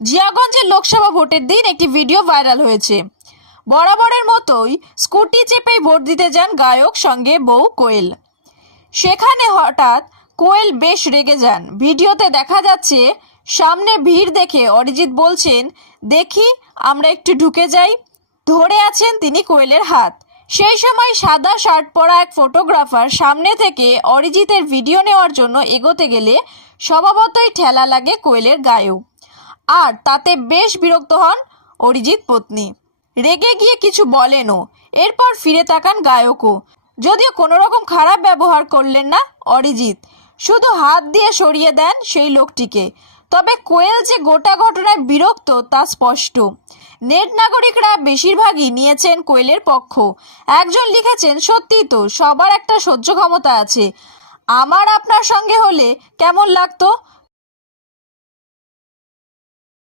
জিয়াগঞ্জের লোকসভা ভোটের দিন একটি ভিডিও ভাইরাল হয়েছে। বরাবরের মতোই স্কুটি চেপেই ভোট দিতে যান গায়ক সঙ্গে বউ কোয়েল। সেখানে হঠাৎ কোয়েল বেশ রেগে যান। ভিডিওতে দেখা যাচ্ছে সামনে ভিড় দেখে অরিজিৎ বলছেন, দেখি আমরা একটু ঢুকে যাই। ধরে আছেন তিনি কোয়েলের হাত। সেই সময় সাদা শার্ট পরা এক ফটোগ্রাফার সামনে থেকে অরিজিতের ভিডিও নেওয়ার জন্য এগোতে গেলে স্বভাবতই ঠেলা লাগে কোয়েলের গায়েও। আর তাতে বেশ বিরক্ত হন অরিজিৎ পত্নী। রেগে গিয়ে কিছু বলেনও। এরপর ফিরে তাকান গায়কও, যদিও কোনো রকম খারাপ ব্যবহার করলেন না অরিজিৎ, শুধু হাত দিয়ে সরিয়ে দেন সেই লোকটিকে। তবে কোয়েল যে গোটা ঘটনায় বিরক্ত তা স্পষ্ট। নেট নাগরিকরা বেশিরভাগই নিয়েছেন কোয়েলের পক্ষ। একজন লিখেছেন, সত্যি তো, সবার একটা সহ্য ক্ষমতা আছে। আমার আপনার সঙ্গে হলে কেমন লাগতো?